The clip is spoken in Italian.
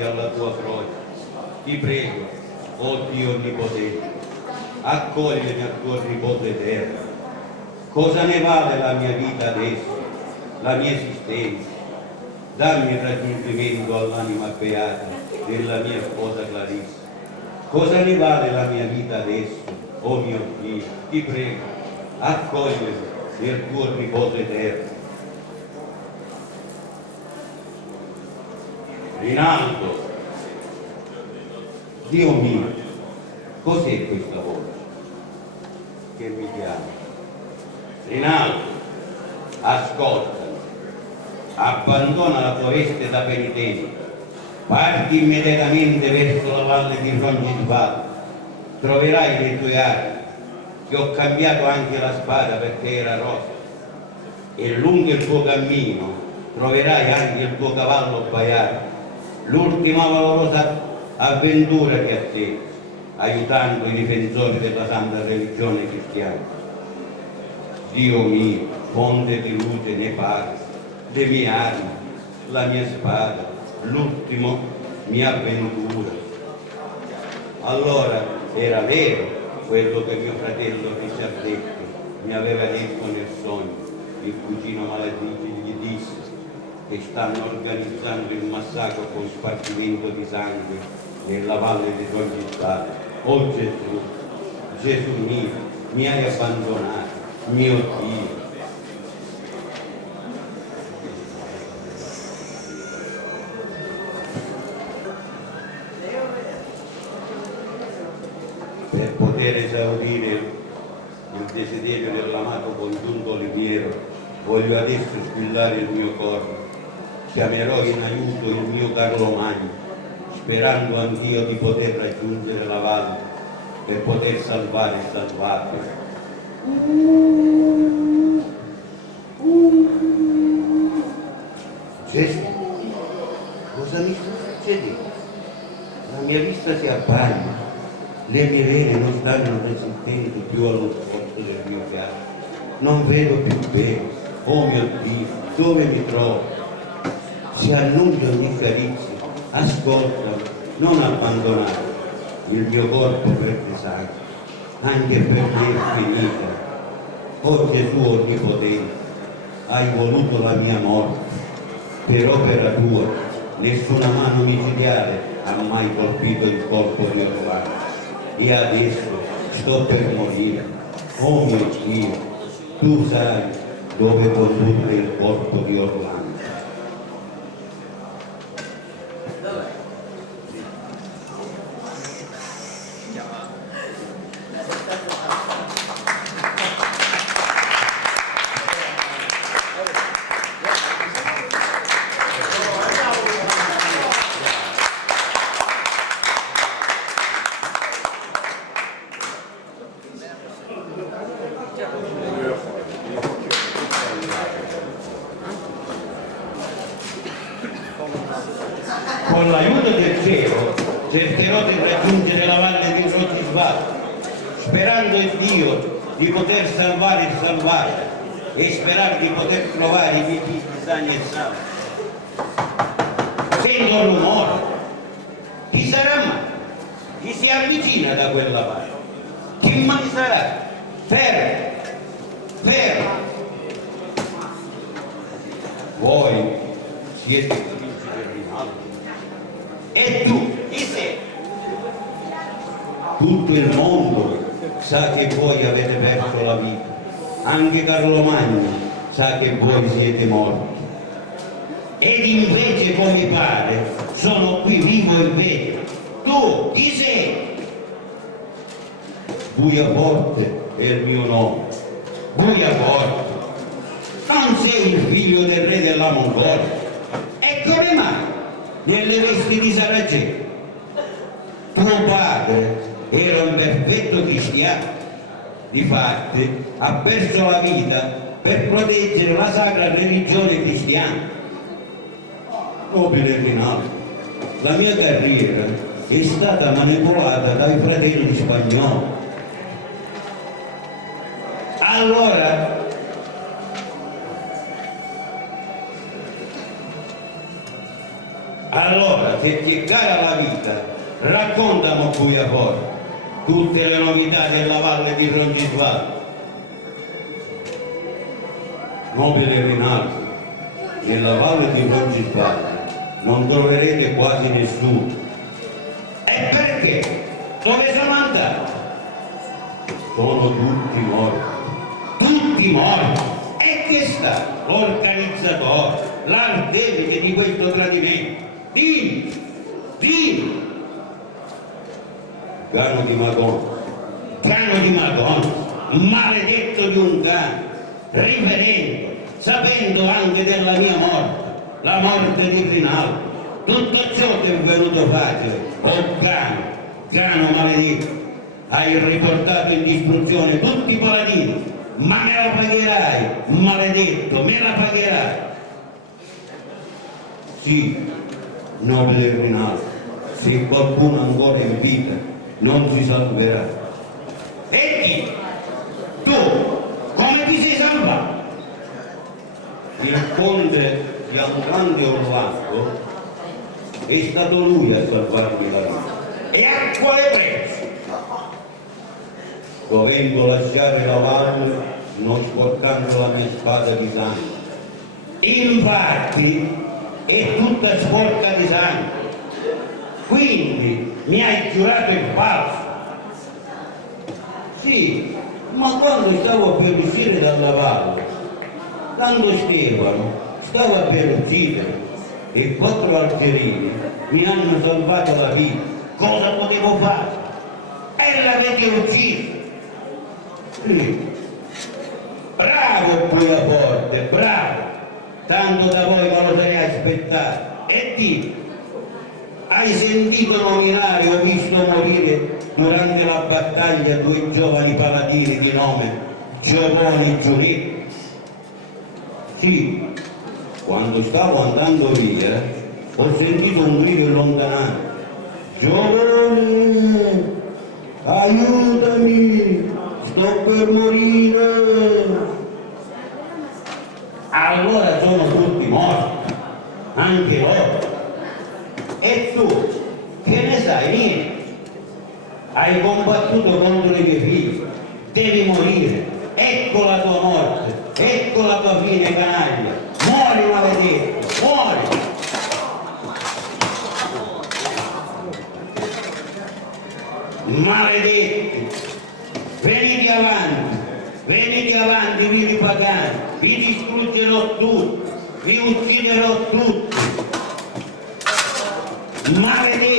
davanti alla tua croce. Ti prego, oh Dio onnipotente, accoglimi al tuo riposo eterno. Cosa ne vale la mia vita adesso, la mia esistenza? Dammi il raggiungimento all'anima beata della mia sposa Clarissa. Cosa ne vale la mia vita adesso, oh mio Dio? Ti prego, accoglimi nel tuo riposo eterno. Rinaldo, Dio mio, cos'è questa voce che mi chiama? Rinaldo, ascoltami, abbandona la tua veste da penitente, parti immediatamente verso la valle di Roncisvalle, troverai le tue armi, che ho cambiato anche la spada perché era rossa, e lungo il tuo cammino troverai anche il tuo cavallo Baiano, l'ultima valorosa avventura che attende, aiutando i difensori della santa religione cristiana. Dio mio, fonte di luce nei padri, le mie armi, la mia spada, l'ultimo mia avventura. Allora era vero quello che mio fratello Ricciardetto mi aveva detto nel sogno. Il cugino Maledice gli disse che stanno organizzando il massacro con spargimento di sangue nella valle di Roncisvalle. Oh Gesù, Gesù mio, mi hai abbandonato, mio Dio. Per poter esaudire il desiderio dell'amato congiunto Oliviero, voglio adesso squillare il mio corpo. Chiamerò in aiuto il mio Carlo Magno, sperando anch'io di poter raggiungere la valle per poter salvare il salvabile. Gesù, cosa mi sta succedendo? La mia vista si abbaglia, le mie vene non stanno resistendo più allo sforzo del mio fiato, non vedo più bene. Oh mio Dio, dove mi trovo? Si annuncia ogni carizia, ascoltami, non abbandonare. Il mio corpo perde sangue, anche per me è finita. Oh Gesù onnipotente, hai voluto la mia morte, per opera tua nessuna mano micidiale ha mai colpito il corpo di Orlando. E adesso sto per morire. Oh mio Dio, tu sai dove condurre il corpo di Orlando. Con l'aiuto del cielo cercherò di raggiungere la valle di Roncisvalle, sperando in Dio di poter salvare il salvato e sperare di poter trovare i miei figli sani e salvi. Sento un rumore. Chi sarà mai? Chi si avvicina da quella valle? Chi mai sarà? Fermo! Fermo! Voi siete figli del Rinaldo. E tu, chi sei? Tutto il mondo sa che voi avete perso la vita, anche Carlo Magno sa che voi siete morti. Ed invece, come pare, sono qui vivo e vedo. Tu, chi sei? Buiaforte è il mio nome. Buiaforte. Non sei il figlio del re della Mongolia. E come mai? Nelle vesti di Saraceno. Tuo padre era un perfetto cristiano, difatti ha perso la vita per proteggere la sacra religione cristiana. Nobile Rinaldo, la mia carriera è stata manipolata dai fratelli spagnoli. Allora, se ti è è cara alla vita, raccontami qui a fuori tutte le novità della valle di Roncisvalle. Nobile Rinaldo, nella valle di Roncisvalle non troverete quasi nessuno. E perché? Dove sono andati? Sono tutti morti. Tutti morti. E che sta l'organizzatore, l'artefice di questo tradimento? Dimmi! Cano di Madonna, maledetto di un cane, riferendo, sapendo anche della mia morte, la morte di Rinaldo, tutto ciò che è venuto facile, oh cano maledetto, hai riportato in distruzione tutti i paladini, ma me la pagherai, maledetto, me la pagherai. Sì, nobile Rinaldo, se qualcuno ancora in vita non si salverà. E chi? Tu, come ti sei salvato? Il conte Giangrande Orlando è stato lui a salvarmi la vita. E a quale prezzo? Dovendo lasciare la valle, non sporcando la mia spada di sangue. Infatti è tutta sporca di sangue. Quindi mi hai giurato il falso. Sì, ma quando stavo per uscire dalla valle, tanto Stefano stava per uccidere e 4 algerini mi hanno salvato la vita. Cosa potevo fare? E l'avete ucciso. Sì. Bravo Buonaforte, bravo. Tanto da voi me lo sarei aspettato. E ti hai sentito nominare o visto morire durante la battaglia 2 giovani paladini di nome Giovanni e Giulietto? Sì, quando stavo andando via ho sentito un grido in lontananza: Giovanni, aiutami, sto per morire. Allora sono tutti morti, anche loro. E tu, che ne sai niente? Hai combattuto contro i miei figli, devi morire. Ecco la tua morte, ecco la tua fine, canaglia. Muori, maledetto, muori. Maledetti, venite avanti, vili pagani, vi distruggerò tutti, vi ucciderò tutti. Maledetti.